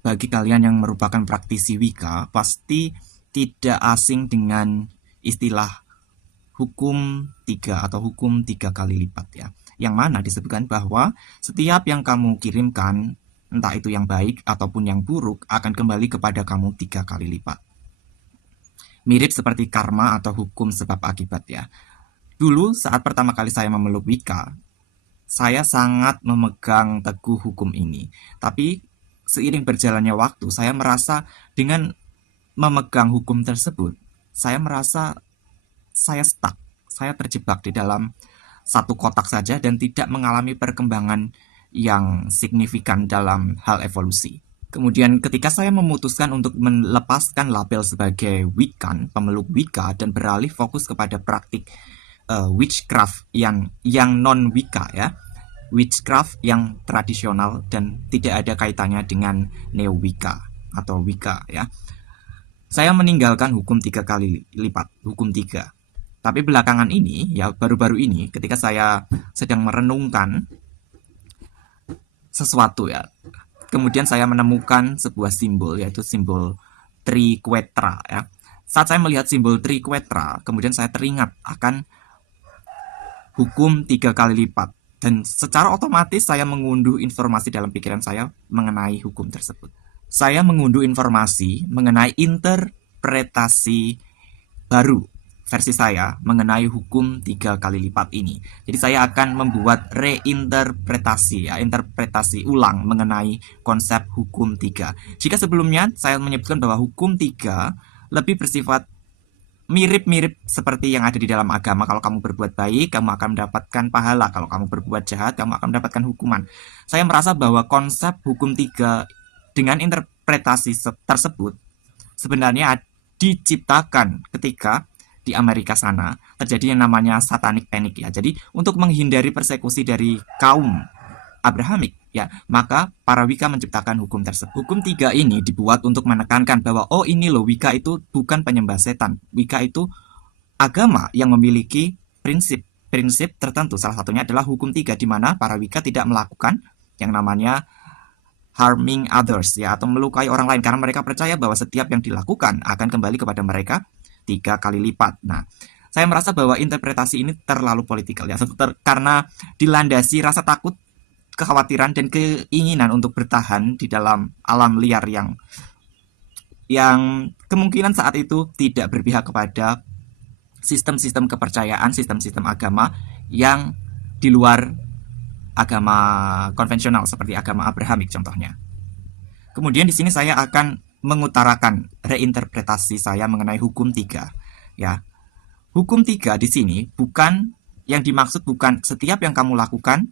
bagi kalian yang merupakan praktisi Wicca, pasti tidak asing dengan istilah hukum 3 atau hukum 3 kali lipat ya. Yang mana disebutkan bahwa setiap yang kamu kirimkan, entah itu yang baik ataupun yang buruk, akan kembali kepada kamu 3 kali lipat. Mirip seperti karma atau hukum sebab akibat ya. Dulu saat pertama kali saya memeluk Wicca, saya sangat memegang teguh hukum ini. Tapi seiring berjalannya waktu, saya merasa dengan memegang hukum tersebut, saya merasa saya stuck, saya terjebak di dalam satu kotak saja dan tidak mengalami perkembangan yang signifikan dalam hal evolusi. Kemudian ketika saya memutuskan untuk melepaskan label sebagai Wiccan, pemeluk Wicca, dan beralih fokus kepada praktik witchcraft yang non Wicca ya, witchcraft yang tradisional dan tidak ada kaitannya dengan neo Wicca atau Wicca ya. Saya meninggalkan hukum 3 kali lipat, hukum 3. Tapi belakangan ini ya, baru-baru ini ketika saya sedang merenungkan sesuatu ya, kemudian saya menemukan sebuah simbol, yaitu simbol Triquetra ya. Saat saya melihat simbol Triquetra, kemudian saya teringat akan hukum 3 kali lipat. Dan secara otomatis saya mengunduh informasi dalam pikiran saya mengenai hukum tersebut. Saya mengunduh informasi mengenai interpretasi baru versi saya mengenai hukum 3 kali lipat ini. Jadi saya akan membuat reinterpretasi ya, interpretasi ulang mengenai konsep hukum 3. Jika sebelumnya saya menyebutkan bahwa hukum 3 lebih bersifat mirip-mirip seperti yang ada di dalam agama. Kalau kamu berbuat baik, kamu akan mendapatkan pahala. Kalau kamu berbuat jahat, kamu akan mendapatkan hukuman. Saya merasa bahwa konsep hukum 3 dengan interpretasi tersebut sebenarnya diciptakan ketika di Amerika sana terjadi yang namanya satanic panic ya. Jadi untuk menghindari persekusi dari kaum Abrahamik ya, maka para Wicca menciptakan hukum tersebut. Hukum 3 ini dibuat untuk menekankan bahwa oh ini loh, Wicca itu bukan penyembah setan. Wicca itu agama yang memiliki prinsip tertentu. Salah satunya adalah hukum 3 di mana para Wicca tidak melakukan yang namanya harming others ya, atau melukai orang lain, karena mereka percaya bahwa setiap yang dilakukan akan kembali kepada mereka 3 kali lipat. Nah, saya merasa bahwa interpretasi ini terlalu politikal ya, karena dilandasi rasa takut, kekhawatiran, dan keinginan untuk bertahan di dalam alam liar yang kemungkinan saat itu tidak berpihak kepada sistem-sistem kepercayaan, sistem-sistem agama yang di luar agama konvensional seperti agama Abrahamik contohnya. Kemudian di sini saya akan mengutarakan reinterpretasi saya mengenai hukum 3 ya. Hukum 3 di sini bukan yang dimaksud, bukan setiap yang kamu lakukan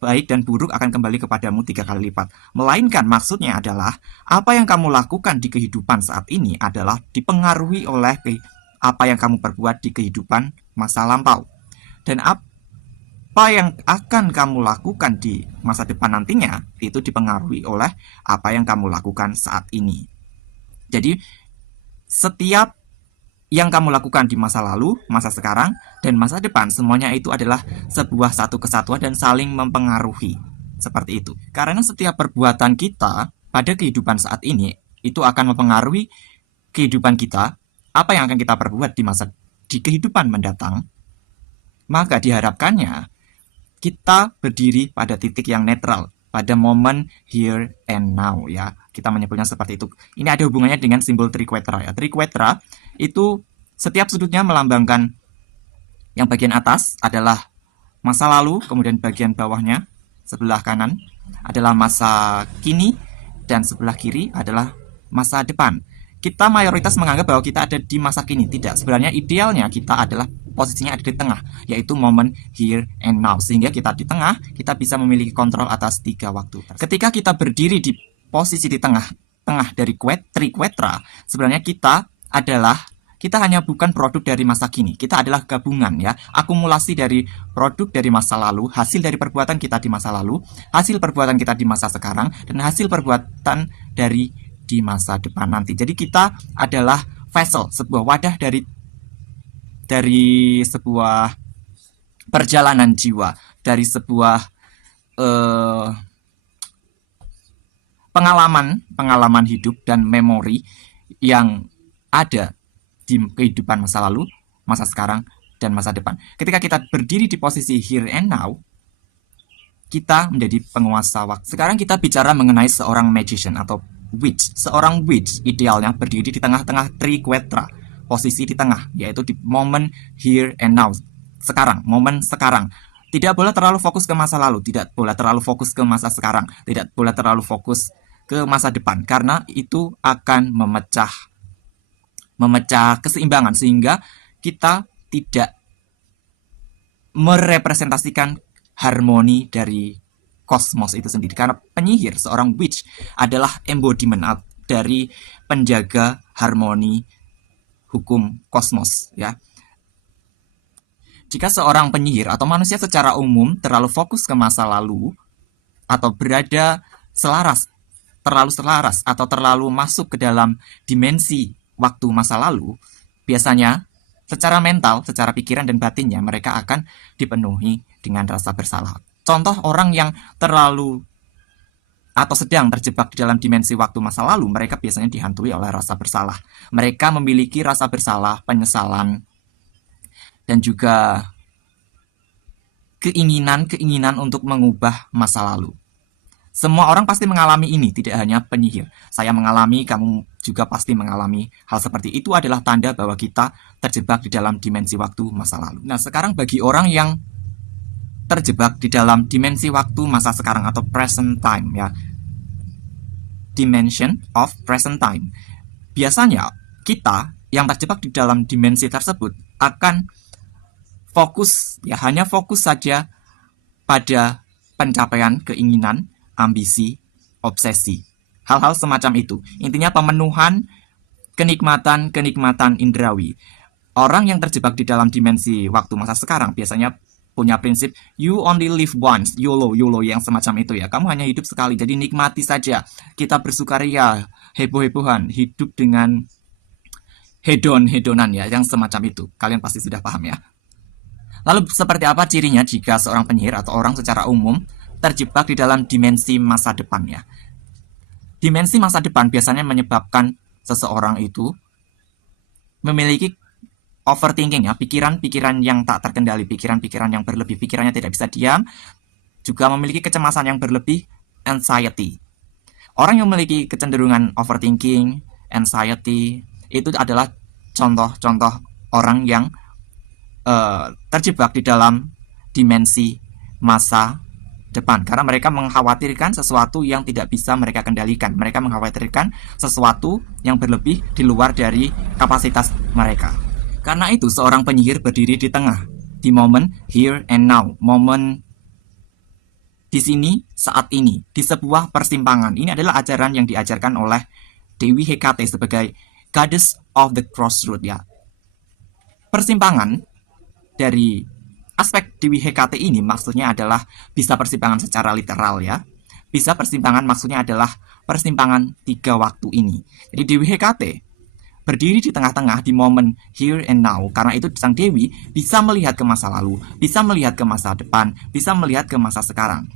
baik dan buruk akan kembali kepadamu 3 kali lipat. Melainkan maksudnya adalah apa yang kamu lakukan di kehidupan saat ini adalah dipengaruhi oleh apa yang kamu perbuat di kehidupan masa lampau. Dan apa yang akan kamu lakukan di masa depan nantinya itu dipengaruhi oleh apa yang kamu lakukan saat ini. Jadi setiap yang kamu lakukan di masa lalu, masa sekarang, dan masa depan, semuanya itu adalah sebuah satu kesatuan dan saling mempengaruhi. Seperti itu. Karena setiap perbuatan kita pada kehidupan saat ini itu akan mempengaruhi kehidupan kita, apa yang akan kita perbuat di kehidupan mendatang. Maka diharapkannya kita berdiri pada titik yang netral, pada momen here and now ya. Kita menyebutnya seperti itu. Ini ada hubungannya dengan simbol Triquetra ya. Triquetra itu setiap sudutnya melambangkan, yang bagian atas adalah masa lalu, kemudian bagian bawahnya sebelah kanan adalah masa kini, dan sebelah kiri adalah masa depan. Kita mayoritas menganggap bahwa kita ada di masa kini. Tidak, sebenarnya idealnya kita adalah posisinya ada di tengah, yaitu momen here and now. Sehingga kita di tengah, kita bisa memiliki kontrol atas 3 waktu. Ketika kita berdiri di posisi di tengah dari Triquetra, sebenarnya kita hanya bukan produk dari masa kini. Kita adalah gabungan ya, akumulasi dari produk dari masa lalu, hasil dari perbuatan kita di masa lalu, hasil perbuatan kita di masa sekarang, dan hasil perbuatan di masa depan nanti. Jadi kita adalah vessel, sebuah wadah dari sebuah perjalanan jiwa, dari sebuah pengalaman hidup dan memori yang ada di kehidupan masa lalu, masa sekarang, dan masa depan. Ketika kita berdiri di posisi here and now, kita menjadi penguasa waktu. Sekarang kita bicara mengenai seorang magician atau witch. Seorang witch idealnya berdiri di tengah-tengah triquetra, posisi di tengah, yaitu di moment here and now. Sekarang, momen sekarang. Tidak boleh terlalu fokus ke masa lalu, tidak boleh terlalu fokus ke masa sekarang, tidak boleh terlalu fokus ke masa depan, karena itu akan memecah keseimbangan, sehingga kita tidak merepresentasikan harmoni dari kosmos itu sendiri. Karena penyihir, seorang witch, adalah embodiment dari penjaga harmoni hukum kosmos, ya. Jika seorang penyihir atau manusia secara umum terlalu fokus ke masa lalu atau berada terlalu selaras atau terlalu masuk ke dalam dimensi waktu masa lalu, biasanya secara mental, secara pikiran dan batinnya mereka akan dipenuhi dengan rasa bersalah. Contoh orang yang terlalu atau sedang terjebak di dalam dimensi waktu masa lalu, mereka biasanya dihantui oleh rasa bersalah. Mereka memiliki rasa bersalah, penyesalan, dan juga keinginan untuk mengubah masa lalu. Semua orang pasti mengalami ini, tidak hanya penyihir. Saya mengalami, kamu juga pasti mengalami hal seperti itu. Adalah tanda bahwa kita terjebak di dalam dimensi waktu masa lalu. Nah, sekarang bagi orang yang terjebak di dalam dimensi waktu masa sekarang atau present time, ya, dimension of present time, biasanya kita yang terjebak di dalam dimensi tersebut akan fokus, ya, hanya fokus saja pada pencapaian keinginan, ambisi, obsesi, hal-hal semacam itu. Intinya pemenuhan kenikmatan indrawi. Orang yang terjebak di dalam dimensi waktu masa sekarang biasanya punya prinsip you only live once, YOLO yang semacam itu, ya. Kamu hanya hidup sekali, jadi nikmati saja. Kita bersukaria, heboh-hebohan, hidup dengan hedonan, ya, yang semacam itu. Kalian pasti sudah paham, ya. Lalu seperti apa cirinya jika seorang penyihir atau orang secara umum terjebak di dalam dimensi masa depan, ya? Dimensi masa depan biasanya menyebabkan seseorang itu memiliki overthinking, ya, pikiran-pikiran yang tak terkendali, pikiran-pikiran yang berlebih, pikirannya tidak bisa diam, juga memiliki kecemasan yang berlebih, anxiety. Orang yang memiliki kecenderungan overthinking, anxiety, itu adalah contoh-contoh orang yang terjebak di dalam dimensi masa depan, karena mereka mengkhawatirkan sesuatu yang tidak bisa mereka kendalikan. Mereka mengkhawatirkan sesuatu yang berlebih di luar dari kapasitas mereka. Karena itu seorang penyihir berdiri di tengah, di momen here and now, momen di sini, saat ini, di sebuah persimpangan. Ini adalah ajaran yang diajarkan oleh Dewi Hekate sebagai Goddess of the Crossroad, ya. Persimpangan dari aspek Dewi Hekate ini maksudnya adalah bisa persimpangan secara literal, ya. Bisa persimpangan maksudnya adalah persimpangan 3 waktu ini. Jadi Dewi Hekate berdiri di tengah-tengah di momen here and now. Karena itu sang Dewi bisa melihat ke masa lalu, bisa melihat ke masa depan, bisa melihat ke masa sekarang.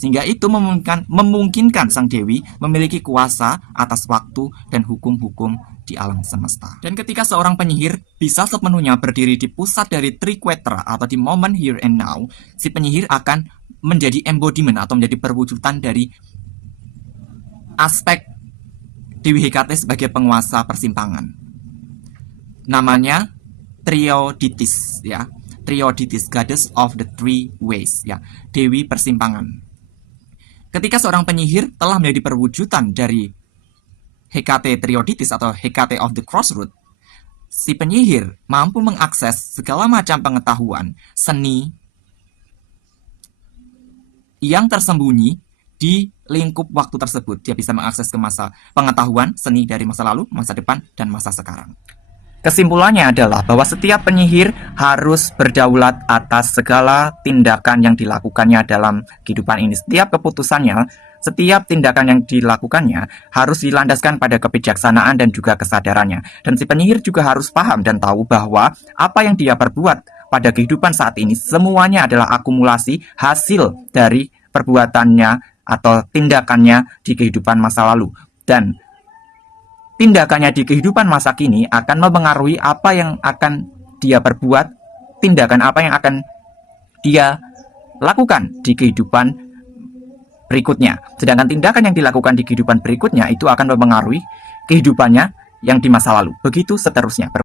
Sehingga itu memungkinkan sang Dewi memiliki kuasa atas waktu dan hukum-hukum di alam semesta. Dan ketika seorang penyihir bisa sepenuhnya berdiri di pusat dari triquetra atau di moment here and now, si penyihir akan menjadi embodiment atau menjadi perwujudan dari aspek Dewi Hekate sebagai penguasa persimpangan. Namanya Trioditis, ya. Trioditis, Goddess of the Three Ways, ya. Dewi persimpangan. Ketika seorang penyihir telah menjadi perwujudan dari Hekate Trioditis atau Hekate of the Crossroad, si penyihir mampu mengakses segala macam pengetahuan seni yang tersembunyi di lingkup waktu tersebut. Dia bisa mengakses ke masa pengetahuan seni dari masa lalu, masa depan, dan masa sekarang. Kesimpulannya adalah bahwa setiap penyihir harus berdaulat atas segala tindakan yang dilakukannya dalam kehidupan ini. Setiap keputusannya, setiap tindakan yang dilakukannya harus dilandaskan pada kebijaksanaan dan juga kesadarannya. Dan si penyihir juga harus paham dan tahu bahwa apa yang dia perbuat pada kehidupan saat ini semuanya adalah akumulasi hasil dari perbuatannya atau tindakannya di kehidupan masa lalu. Dan tindakannya di kehidupan masa kini akan mempengaruhi apa yang akan dia perbuat, tindakan apa yang akan dia lakukan di kehidupan berikutnya. Sedangkan tindakan yang dilakukan di kehidupan berikutnya itu akan mempengaruhi kehidupannya yang di masa lalu. Begitu seterusnya.